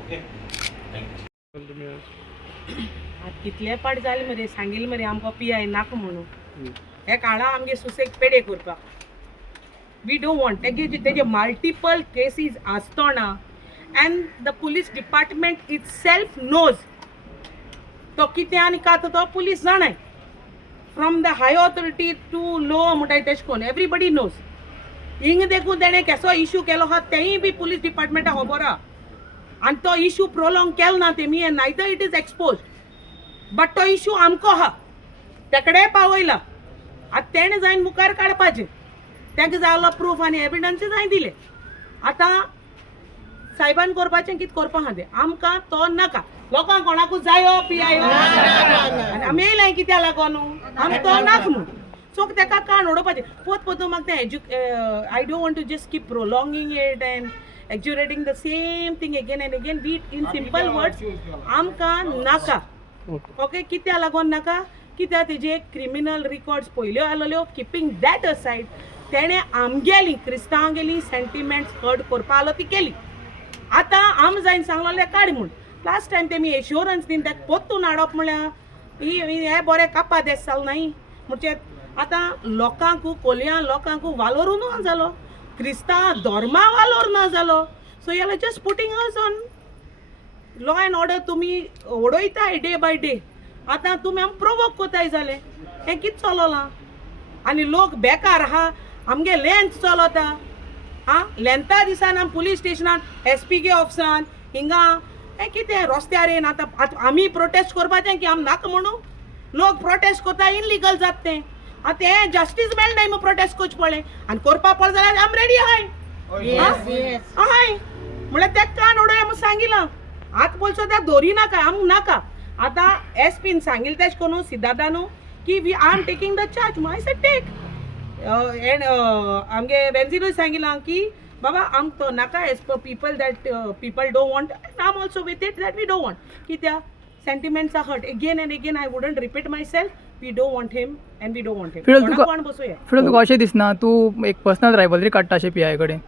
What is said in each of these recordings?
Okay thank you. कितले पाट जाले मरे सांगिल्लें मरे आमकां पियाय नाका म्हणून हे काळा आमगे सुसेक पेडे करपाक वी डोंट वॉन्ट तेजे मल्टिपल केसीस आसतना and the police department itself knows तो कितें आनी कात तो पुलीस जाणाय from the high authority to low म्हणटाय तेश कोन एवरीबडी नोज हिंग देखून तेणें केसो इशू केलो आहा तेंय बी पुलीस डिपार्टमेंटा खबर आहा आनी तो इशू प्रोलॉंग केलो ना तेमी end neither it is expose but तो इशू आमको आहा तेकडे पावयला आतां तेणें जायन मुखार काडपाचें तेका जालो प्रूफ आनी एविडन्स जाय दिले आतां सायबान करपाचें कितें करपा आहा तें आमकां तो नाका लोकांक कोणाकूच जायो पियायो आनी आमी येयलाय कित्या लागोन आमी तो नाका म्हूण सो तेका काण उडोवपाचें पोत म्हाका तें I don't want to just keep prolonging it and exaggerating the same thing again and again be in simple words आमकां नाका ओके कित्या लागोन नाका कित्याक तेजे क्रिमिनल रिकॉर्ड्स पयल्यो आसलेल्यो किपींग दॅट असायड तेणें आमगेली क्रिस्तांवगेली सेंटिमेंट्स हर्ट करपा आलो ती केली आतां आम जायन सांगलोलें काड म्हूण लास्ट टायम तेमी एश्युरन्स दीन तेका पोत्तून हाडप म्हळ्यार हे बरें कापा देस जाल नाय म्हणजे आतां लोकांकू कोलया लोकांकू वालोरू ना जालो क्रिस्तांव धर्मा वालोर ना जालो so you are just putting us on law and order तुमी उडयताय डे बाय डे आतां तुमी आमी प्रोवोक कोताय जाले हें कितें चलोलां आनी लोक बेकार आहा आमगे लेंथ चलता आं लेंथा दिसान आमी पुलीस स्टेशनान एसपीके ऑफिसान हिंगा हें कितें रस्त्यार येन आतां आमी प्रोटेस्ट करपाचें की आमी नाका म्हणून लोक प्रोटेस्ट कोता इनलिगल जाता तें आतां हें जस्टीस मेळनाय मग प्रोटेस्ट करचें पडलें आनी करपा पडलें जाल्यार आमी रेडी आहाय आहाय म्हळ्यार तेका कान उडोय म्हूण सांगिलां आतां बोलसो त्या दोरी नाका आमकां नाका आतां एसपीन सांगिल्लें तेश कोन्नू सिद्धार्थानू की we I am taking the charge म्हूण आय सेड टेक एंड आमगे वेन्झिनूय सांगिलां की बाबा आमकां तो नाका as per people that people don't want I am also with it that we don't want कित्या sentiments are hurt again and again I wouldn't repeat myself we don't want him and we don't want him कोण बसूया फिडून तुका अशें दिसना तूं एक personal rivalry काडटा अशें PI कडेन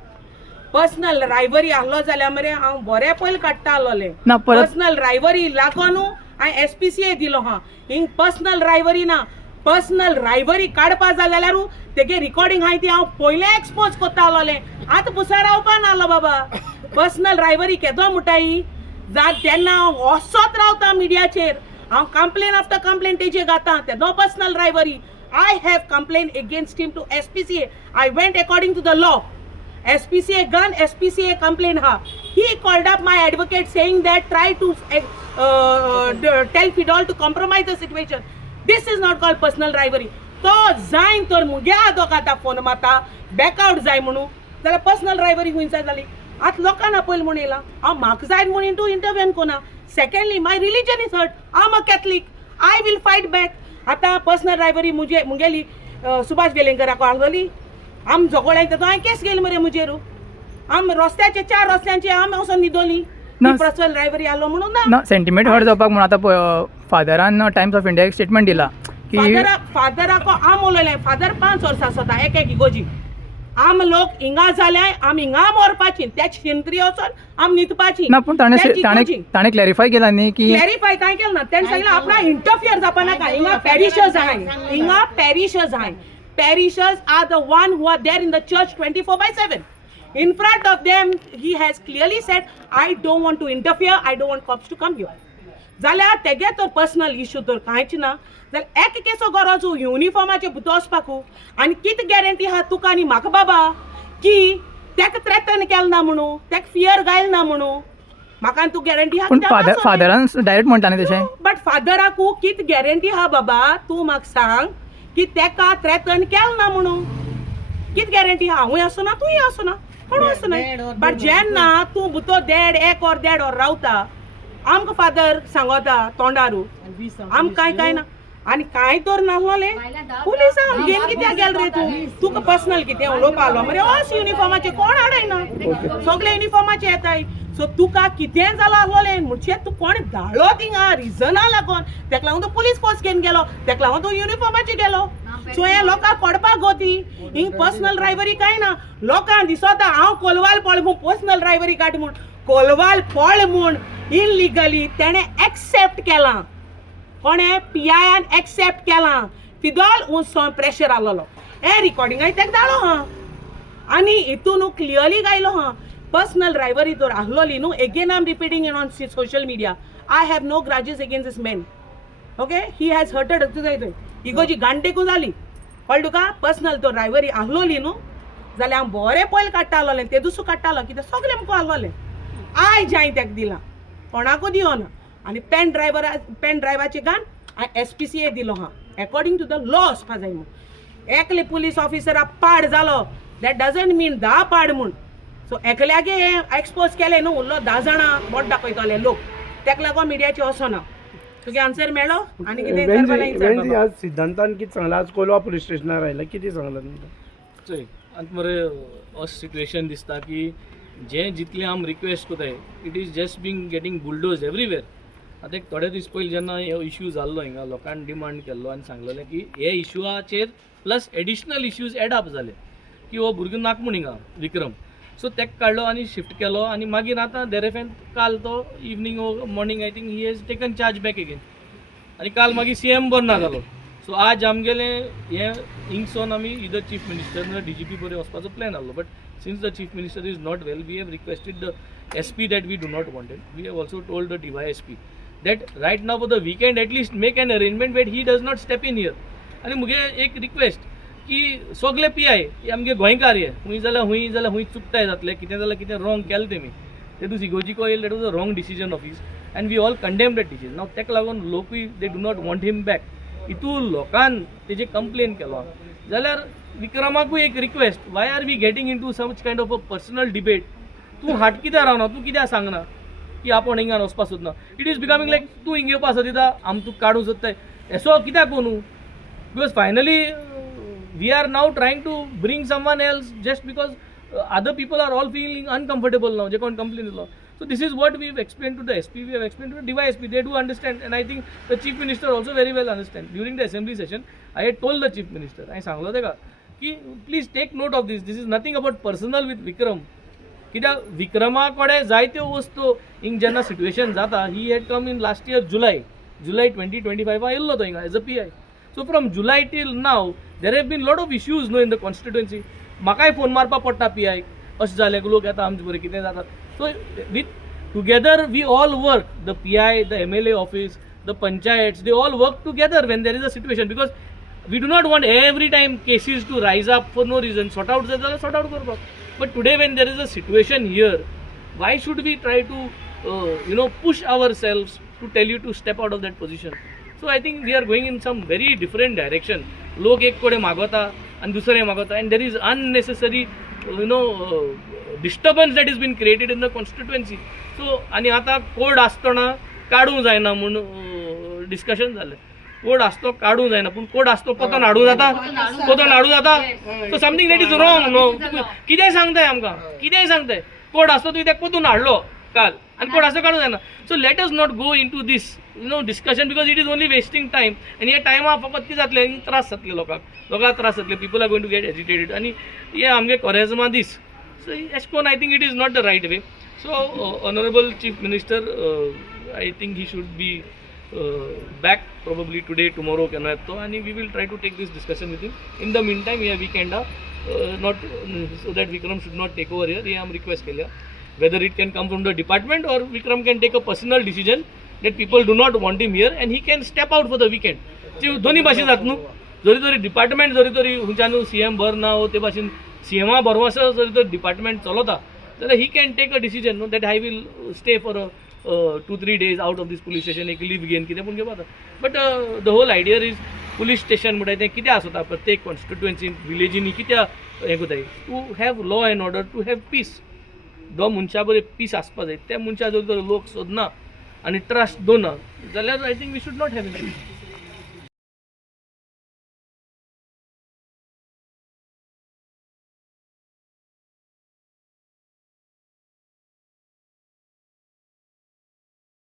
पर्सनल रायवरी आहलो जाल्यार मरे हांव बरें पयलीं काडटा आसलोलें ना पर्सनल रायवरी लागोन हांवें एसपीसीए दिलो हा हिंग पर्सनल रायवरी ना पर्सनल रायवरी काडपा जाल्यार तेगे रिकॉर्डिंग हाय ती हांव पयलें एक्सपोज कोत्ता आसलोलें आतां बुसार रावपा नासलो बाबा पर्सनल रायवरी केदो म्हणटाय जात तेन्ना हांव असोच रावता मिडियाचेर हांव कंप्लेन आफ्टर कंप्लेन तेजेर घातां तेदो personal rivalry I have complain against him to SPCA I went according to the law SPCA gun, SPCA complaint ha. He called up my advocate saying that try to tell Fidel to compromise the situation. This is not called personal rivalry. तो जायन तर मुगे दोग आतां phone मारता back out जाय म्हणून जाल्यार पर्सनल रायवरी हुंयसार जाली आतां लोकांना पयलीं म्हूण येयला हांव म्हाका जाय म्हणून टू इंटरव्यून कोना secondly my religion is hurt I am a Catholic I will fight back आतां पर्सनल रायवरी मुगेली सुभाष वेलिंगराक आसलोली आम झगडाय तर हांवें केस गेली मरे मुजेरू आम रस्त्याचे 4 रस्त्यांचे आम वचोन न्हिदोली पर्सनल रायवरी आलो म्हणून ना सेंटिमेंट हर्ट जावपाक म्हणून आतां फादरान टायम्स ऑफ इंडिया एक स्टेटमेंट दिला की फादराक आम उलयलें फादर 5 वर्सां आसता एक इगोजी आम लोक हिंगा जाल्यार आमी हिंगा मरपाची त्या शिंत्री वचोन आम न्हिदपाची ना पूण ताणें क्लॅरिफाय केला न्ही की क्लॅरिफाय कांय केलें ना तेणें सांगलें आपणा इंटरफियर जावपा नाका हिंगा पॅरिशर्स आहाय हिंगा पॅरिशर्स आहाय Parishioners are the one who are there in the church 24/7. In front of them, he has clearly said, I don't want to interfere, I don't want cops to come here. जाल्यार तेगे तर personal issue तर कांयच ना जाल्यार एक केसो गरज युनिफॉर्माचे भितर वचपाकू आनी कितें गॅरंटी आहा तुका आनी म्हाका बाबा की तेका थ्रेटन केलें ना म्हणून तेका फियर घायल ना म्हणून म्हाका तूं गॅरंटी आहा फादरान डायरेक्ट म्हणटा न्ही तशें बट फादराकू कितें गॅरंटी आहा बाबा तूं म्हाका सांग की तेका थ्रेटन केलें ना म्हणून कितें गॅरंटी आहा हांवूय आसना तूंय आसना कोण आसना बट जेन्ना तूं भितर देड वर रावता आमकां फादर सांगता तोंडारू आमकां कांय ना आनी कांय तर नासलोलें पुलिसां आमगेन कित्याक गेल रे तूं तुका पर्सनल कितें उलोवपा आलो मरे अशें युनिफॉर्माचे कोण हाडयना सगळे युनिफॉर्माचे येताय सो तुका कितें जालां आसलोलें म्हणचे तूं कोण धाडलो थिंगा रिजना लागोन तेका लागून तूं पुलीस फोर्स घेवन गेलो तेका लागून तूं युनिफॉर्माचे गेलो सो हे लोकांक पडपाक गोती हिंग पर्सनल रायवरी कांय ना लोकांक दिसता हांव कोलवाल पड म्हूण पर्सनल रायवरी काड म्हूण कोलवाल फळ म्हूण इनलिगली तेणे एक्सेप्ट केलां. कोणें PIन एक्सेप्ट केलां. फिदॉल उंचो प्रेशर आसलो. हे रिकॉर्डिंगाय तेका धाडलो हां. आनी हितून क्लियरली गायलो हां. पर्सनल ड्रायव्हर तर आसलोली न्हू. Again I am repeating in on social media. I have no grudges against this man. Okay, he has hurted इगोची गांटेकू जाली. कळ्ळें तुका. पर्सनल तो ड्रायव्हरी आसलोली न्हू जाल्यार हांव बरें पयल काडटा आसलोलें. ते दुसू काडटा आसलो कित्याक सगलें आमकां आसलोलें. आयज हांवें तेका दिलां. कोणाकूय दिवना. आनी पेन ड्रायव्हराचे गान हांवें SPCA दिलो हां. अकॉर्डिंग टू द लॉ वचपा जाय म्हूण. एकले पुलीस ऑफिसराक पाड जालो दॅट डजंट मीन 10 पाड म्हूण. सो एकल्यागे एक्सपोज केले न्हू उरलो 10 जाणां बोट दाखयतले लोक. तेका लागून मिडियाचे वचना. तुगे आन्सर मेळ्ळो. आनी कितें करपा जाय आज सिद्धांतान कितें सांगलां. आज कोलवा पुलीस स्टेशनार आयला कितें सांगलां तुमकां. चोय आतां मरे अशें सिट्युएशन दिसता की जें जितलें आम रिक्वेस्ट कोताय it is just being getting bulldoze everywhere. आतां एक थोडे दीस पयलीं जेन्ना हो इश्यू जाल्लो हिंगा लोकांनी डिमांड केल्लो आनी सांगलेलें की हे इश्यूआचेर plus additional issues add up जाले की हो भुरगो नाक म्हूण हिंगा विक्रम. सो तेका काडलो आनी शिफ्ट केलो आनी मागीर आतां देरेफेन काल तो evening or morning I think he has taken charge back again. आनी काल मागीर CM बरो ना जालो. सो आज आमगेले हे हिंगसोन आमी इदर चीफ मिनिस्टर ना DGP बरें वचपाचो प्लॅन आसलो. But since the chief minister is not well we have requested the SP that we do not wanted. We have also told the DYSP that right now for the weekend at least make an arrangement where he does not step in here. आनी मुगे एक request की सगळे PI हे आमगे गोंयकार हे खूंय जाल्यार खूंय चुकताय जातले कितें जाल्यार कितें रॉंग केलें तेमी ते दीस इगोजिको येयले that was a wrong decision of his end we all condemn that decision. नाव तेका लागून लोकूय they do not want him back. हितून लोकान तेजे कंप्लेन केलो जाल्यार विक्रमाकूय एक request Y R we getting in to such kind of a personal debate. तूं हाट कित्याक रावना. तूं कित्याक सांगना की आपण हिंगा वचपा सोदना. इट इज बिकमींग लायक तूं हिंगा येवपा सोदिता आम तुका काडूं सोदताय असो कित्याक कोनू. Because finally we are now trying to bring someone else just because other people are all feeling uncomfortable now जे कोण कंप्लेन दिलो. So this is what we have explain to the SP, we have explain to the DYSP. They do understand and I think the chief minister also very well understand. During the assembly session I had told the chief minister. हांवें सांगलो तेका की please take note of this is nothing about personal with Vikram. कित्याक विक्रमा कडेन जायत्यो वस्तू हिंग जेन्ना सिट्युएशन जाता he had come in last year July 2025 येयल्लो तो हिंगा as a PI. So from July till now there have been lot of issues no in the constituency. म्हाकाय फोन मारपा पडटा PI अशें जालें लोक येता आमचे बरें कितें जाता. So with together we all work the PI the MLA office the panchayats they all work together when there is a situation because we do not want every time cases to rise up for no reason. Sort out जाय जाल्यार sort out करपाक. But today when there is a situation here, why should we try to push ourselves to tell you to step out of that position? So I think we are going in some very different direction. लोक एक कोडे मागवता आणि दुसरे मागवता and there is unnecessary disturbance that has been created in the constituency. So आणि आता code आसतना काडूं जायना म्हणून डिस्कशन जालें. कोड आसतो काडूं जायना पूण कोड आसतो पोतोन हाडूं जाता. So something that is wrong no. कितें सांगताय आमकां कितेंय सांगताय. कोड आसतो तुवें तेका पोतून हाडलो काल आनी कोड आसतो काडूं जायना. So let us not go in to this discussion because it is only wasting time. आनी हे टायमा फकत कितें जातलें त्रास जातले लोकांक त्रास जातले. People are going to get agitated आनी हे आमगे कोरेजमा दीस. सो एश कोन I think it is not the right way. So honourable chief minister I think he should be back probably today, tomorrow केन्ना येतो and we will try to take this discussion with him. In the meantime we can not so that Vikram should not take over here. I am request केल्या whether it can come from the department or Vikram can take a personal decision that people do not want him here and he can step out for the weekend. ते दोन्ही भाशेन जाता न्हू. जरी तरी department जरी तरी हुंच्यान CM बर ना हो ते भाशेन CM बरो आसा जरी तर डिपार्टमेंट चलता जाल्यार he can take a decision no that I will stay for a 2-3 days out of this police station. एक लीव घेवन कितें पूण घेवपाक. But the whole idea is police station म्हणटा तें कितें आसता प्रत्येक कॉन्स्टिट्युएन्सीन विलेजींनी कित्याक हें कोताय to have law and order to have peace. जो मनशा बरें पीस आसपा जाय त्या मनशा जर तर लोक सोदना आनी ट्रस्ट दोना जाल्यार I think we should not have it.